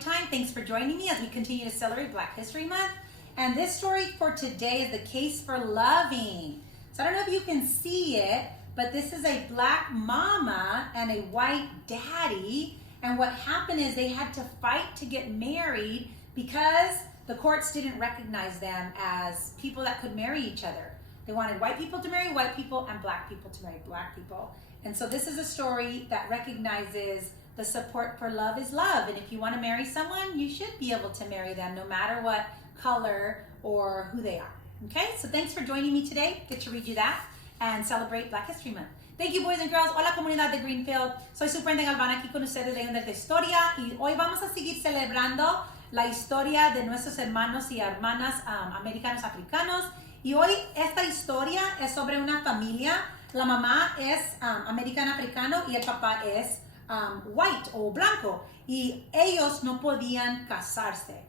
time. Thanks for joining me as we continue to celebrate Black History Month. And this story for today is the case for loving. So I don't know if you can see it, but this is a black mama and a white daddy. And what happened is they had to fight to get married because the courts didn't recognize them as people that could marry each other. They wanted white people to marry white people and black people to marry black people. And so this is a story that recognizes the support for love is love. And if you want to marry someone, you should be able to marry them no matter what color or who they are. Okay, so thanks for joining me today. Get to read you that and celebrate Black History Month. Thank you, boys and girls. Hola, comunidad de Greenfield. Soy su Brenda Galván aquí con ustedes leyendo esta historia y hoy vamos a seguir celebrando la historia de nuestros hermanos y hermanas americanos africanos. Y hoy esta historia es sobre una familia. La mamá es americano africano y el papá es white o blanco. Y ellos no podían casarse.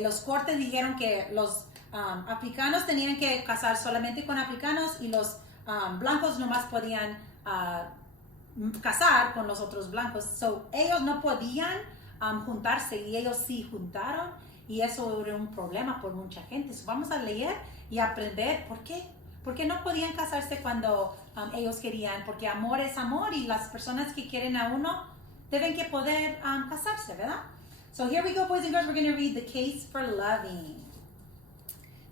Los cortes dijeron que los africanos tenían que casar solamente con africanos y los blancos nomás podían casar con los otros blancos. So, ellos no podían juntarse y ellos sí juntaron y eso era un problema por mucha gente. So, vamos a leer y aprender por qué. Porque no podían casarse cuando ellos querían, porque amor es amor y las personas que quieren a uno deben que poder casarse, ¿verdad? So here we go, boys and girls. We're going to read The Case for Loving.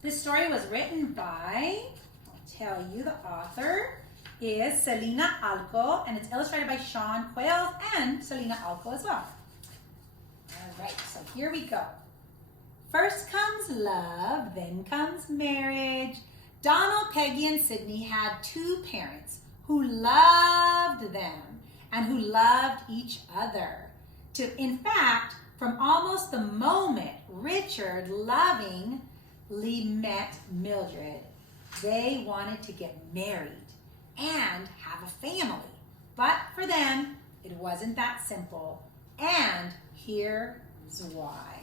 This story was written by, I'll tell you, the author is Selena Alco, and it's illustrated by Sean Quayle and Selena Alco as well. All right, so here we go. First comes love, then comes marriage. Donald, Peggy, and Sydney had two parents who loved them and who loved each other. In fact, from almost the moment Richard lovingly met Mildred, they wanted to get married and have a family. But for them, it wasn't that simple. And here's why.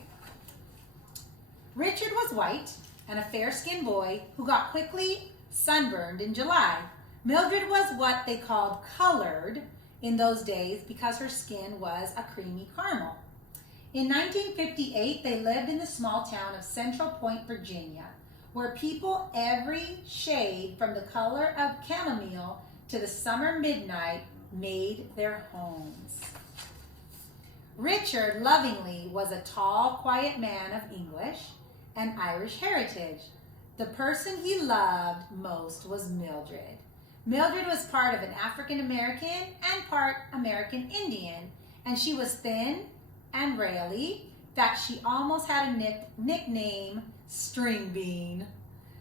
Richard was white and a fair-skinned boy who got quickly sunburned in July. Mildred was what they called colored in those days because her skin was a creamy caramel. In 1958, they lived in the small town of Central Point, Virginia, where people every shade from the color of chamomile to the summer midnight made their homes. Richard lovingly was a tall, quiet man of English and Irish heritage. The person he loved most was Mildred. Mildred was part of an African American and part American Indian, and she was thin and raily that she almost had a nickname, String Bean.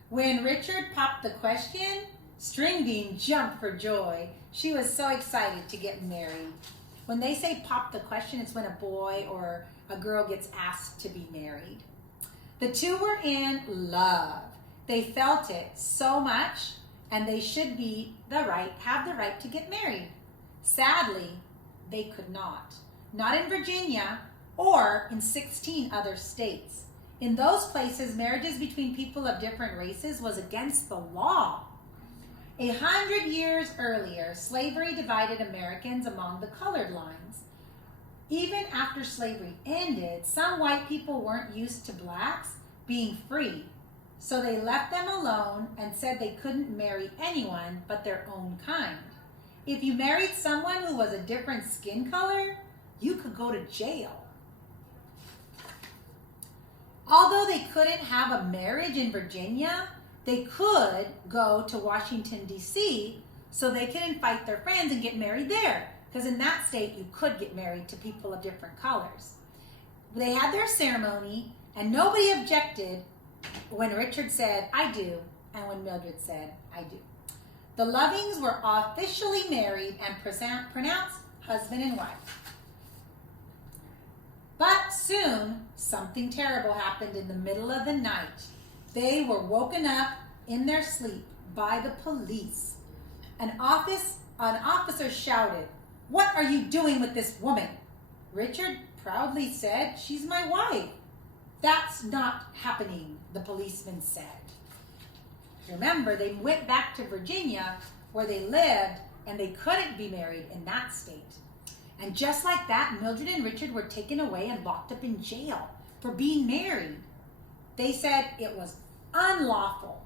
When Richard popped the question, String Bean jumped for joy. She was so excited to get married. When they say pop the question, it's when a boy or a girl gets asked to be married. The two were in love. They felt it so much, and they should have the right to get married. Sadly, they could not. Not in Virginia or in 16 other states. In those places, marriages between people of different races was against the law. 100 years earlier, slavery divided Americans among the colored lines. Even after slavery ended, some white people weren't used to blacks being free, so they left them alone and said they couldn't marry anyone but their own kind. If you married someone who was a different skin color, you could go to jail. Although they couldn't have a marriage in Virginia, they could go to Washington, D.C., so they could invite their friends and get married there. Because in that state, you could get married to people of different colors. They had their ceremony, and nobody objected when Richard said, I do, and when Mildred said, I do. The Lovings were officially married and pronounced husband and wife. But soon, something terrible happened in the middle of the night. They were woken up in their sleep by the police. An officer shouted, "What are you doing with this woman?" Richard proudly said, "She's my wife." "That's not happening," the policeman said. Remember, they went back to Virginia where they lived and they couldn't be married in that state. And just like that, Mildred and Richard were taken away and locked up in jail for being married. They said it was unlawful.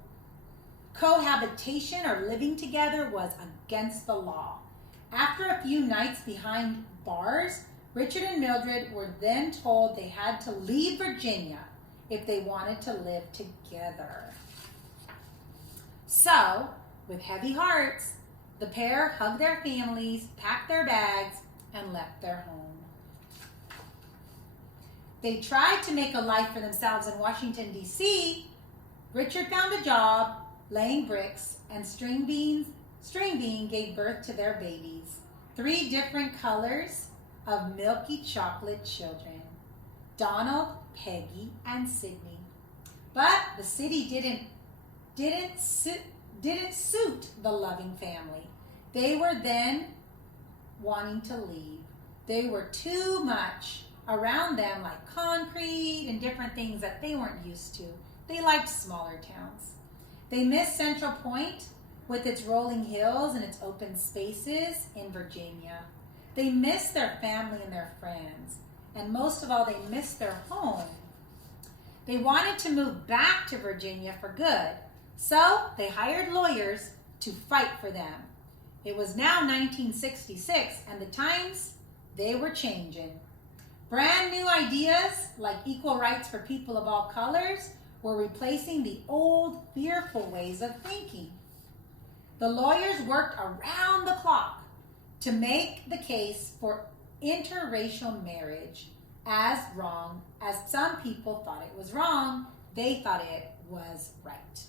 Cohabitation or living together was against the law. After a few nights behind bars, Richard and Mildred were then told they had to leave Virginia if they wanted to live together. So, with heavy hearts, the pair hugged their families, packed their bags, and left their home. They tried to make a life for themselves in Washington, D.C. Richard found a job laying bricks, and String Bean gave birth to their babies, 3 different colors of milky chocolate children, Donald, Peggy, and Sydney. But the city didn't suit the Loving family. They were then wanting to leave. They were too much around them, like concrete and different things that they weren't used to. They liked smaller towns. They missed Central Point with its rolling hills and its open spaces in Virginia. They missed their family and their friends. And most of all, they missed their home. They wanted to move back to Virginia for good. So they hired lawyers to fight for them. It was now 1966, and the times, they were changing. Brand new ideas, like equal rights for people of all colors, were replacing the old, fearful ways of thinking. The lawyers worked around the clock to make the case for interracial marriage as wrong as some people thought it was wrong. They thought it was right.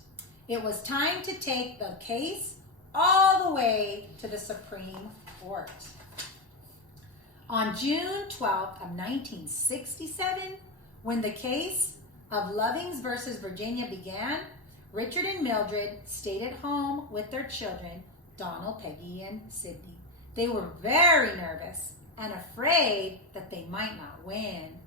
It was time to take the case all the way to the Supreme Court. On June 12th of 1967, when the case of Lovings versus Virginia began, Richard and Mildred stayed at home with their children, Donald, Peggy, and Sydney. They were very nervous and afraid that they might not win.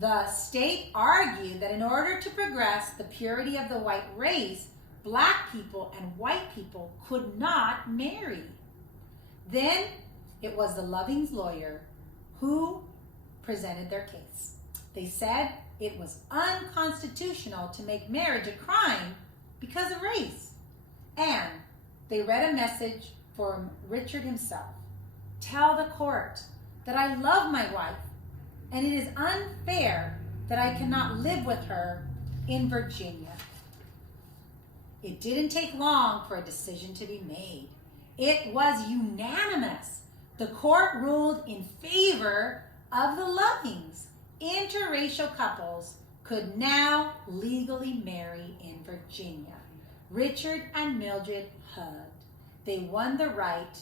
The state argued that in order to progress the purity of the white race, black people and white people could not marry. Then it was the Lovings lawyer who presented their case. They said it was unconstitutional to make marriage a crime because of race. And they read a message from Richard himself. Tell the court that I love my wife, and it is unfair that I cannot live with her in Virginia. It didn't take long for a decision to be made. It was unanimous. The court ruled in favor of the Lovings. Interracial couples could now legally marry in Virginia. Richard and Mildred hugged. They won the right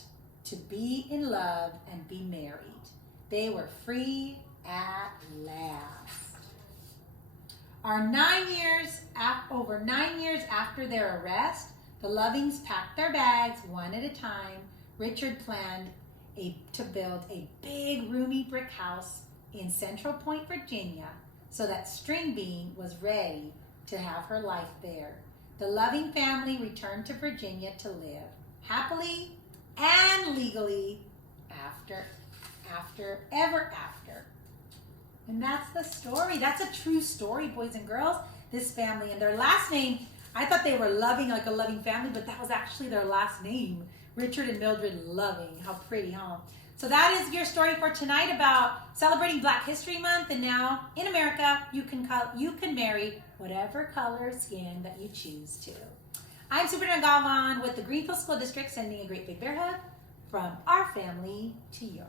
to be in love and be married. They were free at last. Over 9 years after their arrest, the Lovings packed their bags one at a time. Richard planned to build a big, roomy brick house in Central Point, Virginia, so that String Bean was ready to have her life there. The Loving family returned to Virginia to live happily and legally ever after. And that's the story. That's a true story, boys and girls. This family and their last name, I thought they were Loving, like a loving family, but that was actually their last name. Richard and Mildred Loving. How pretty, huh? So that is your story for tonight about celebrating Black History Month. And now in America, you can marry whatever color skin that you choose to. I'm Superintendent Galvan with the Greenfield School District, sending a great big bear hug from our family to yours.